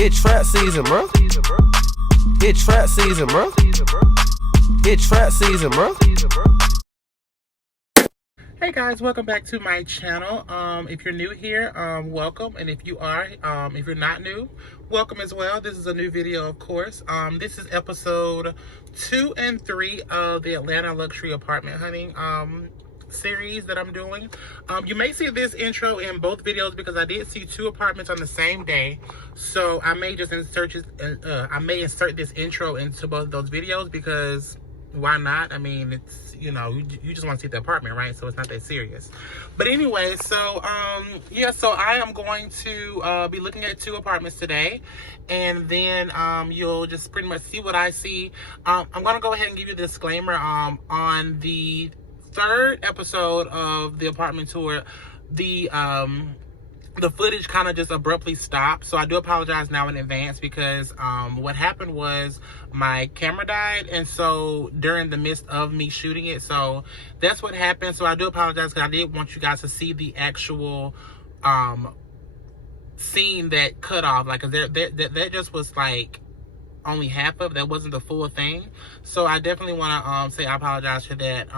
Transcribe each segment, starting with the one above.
It's trap season, bro. It's trap season, bro. It's trap season, bro. Hey guys, welcome back to my channel. If you're new here, welcome, and if you are, if you're not new, welcome as well. This is a new video, of course. This is episode 2 and 3 of the Atlanta luxury apartment hunting series that I'm doing. You may see this intro in both videos because I did see 2 apartments on the same day, so I may just insert this intro into both of those videos because why not? I mean, it's, you know, you just want to see the apartment, right? So it's not that serious. But anyway, so yeah, so I am going to be looking at 2 apartments today, and then you'll just pretty much see what I see. I'm gonna go ahead and give you the disclaimer. On the 3rd episode of the apartment tour, the footage kind of just abruptly stopped, so I do apologize now in advance because what happened was my camera died, and so during the midst of me shooting it, so that's what happened. So I do apologize because I did want you guys to see the actual scene that cut off, like, cause that just was like only half of that, wasn't the full thing. So I definitely want to say I apologize for that.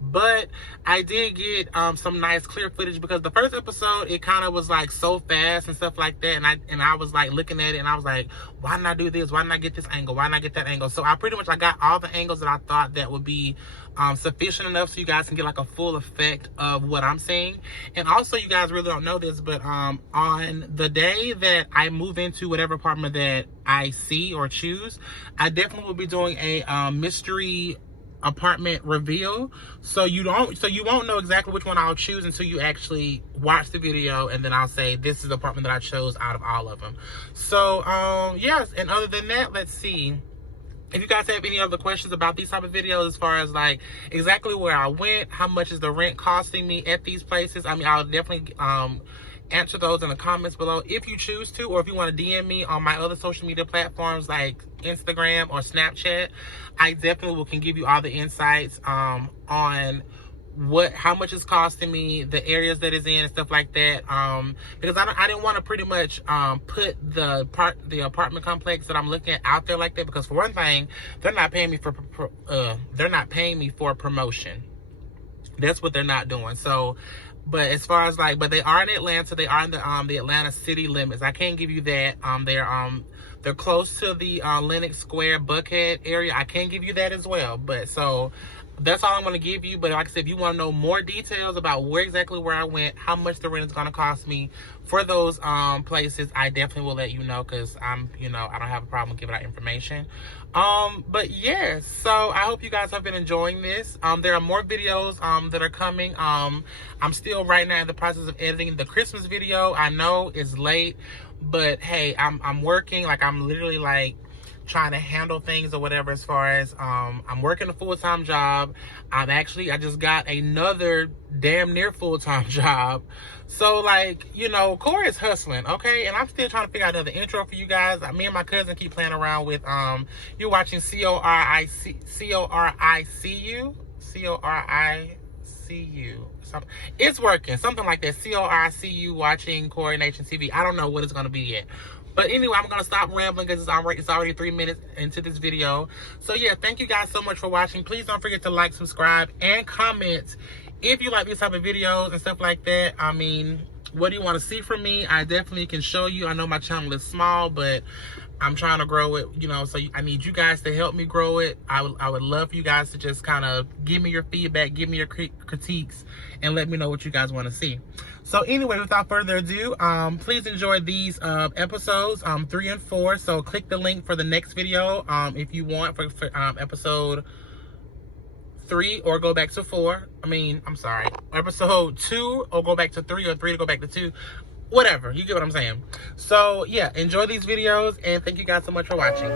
But I did get some nice clear footage because the first episode, it kind of was like so fast and stuff like that, and I was like looking at it and I was like, why didn't I do this? Why didn't I get this angle? Why didn't I get that angle? So I pretty much got all the angles that I thought that would be sufficient enough so you guys can get like a full effect of what I'm saying. And also, you guys really don't know this, but on the day that I move into whatever apartment that I see or choose, I definitely will be doing a mystery apartment reveal, so you won't know exactly which one I'll choose until you actually watch the video, and then I'll say this is the apartment that I chose out of all of them. So yes, and other than that, let's see if you guys have any other questions about these type of videos, as far as like exactly where I went, how much is the rent costing me at these places. I mean, I'll definitely answer those in the comments below if you choose to, or if you want to DM me on my other social media platforms like Instagram or Snapchat. I definitely can give you all the insights on how much it's costing me, the areas that it's in, and stuff like that. Because I didn't want to pretty much put the apartment complex that I'm looking at out there like that, because for one thing, they're not paying me for promotion. That's what they're not doing. So, but as far as like, but they are in Atlanta. They are in the Atlanta city limits. I can't give you that. They're close to the Lenox Square, Buckhead area. I can give you that as well. But so that's all I'm going to give you. But like I said, if you want to know more details about where I went, how much the rent is going to cost me for those places, I definitely will let you know, because I don't have a problem giving out information. But yes, so I hope you guys have been enjoying this. There are more videos that are coming. I'm still right now in the process of editing the Christmas video. I know it's late, but hey, I'm working. Like, I'm literally like trying to handle things or whatever, as far as I'm working a full-time job. I just got another damn near full-time job. So, like, Corey's hustling, okay? And I'm still trying to figure out another intro for you guys. Me and my cousin keep playing around with you're watching C-O-R-I-C-U. It's working, something like that. C-O-R-I-C-U, watching Corey Nation TV. I don't know what it's gonna be yet. But anyway, I'm going to stop rambling because it's already 3 minutes into this video. So yeah, thank you guys so much for watching. Please don't forget to like, subscribe, and comment if you like these type of videos and stuff like that. I mean, what do you want to see from me? I definitely can show you. I know my channel is small, but I'm trying to grow it, so I need you guys to help me grow it. I would love for you guys to just kind of give me your feedback, give me your critiques, and let me know what you guys want to see. So anyway, without further ado, please enjoy these episodes 3 and 4. So click the link for the next video if you want, for episode 3, or go back to 4. Episode 2, or go back to 3, or 3 to go back to 2. Whatever, you get what I'm saying. So yeah, enjoy these videos, and thank you guys so much for watching.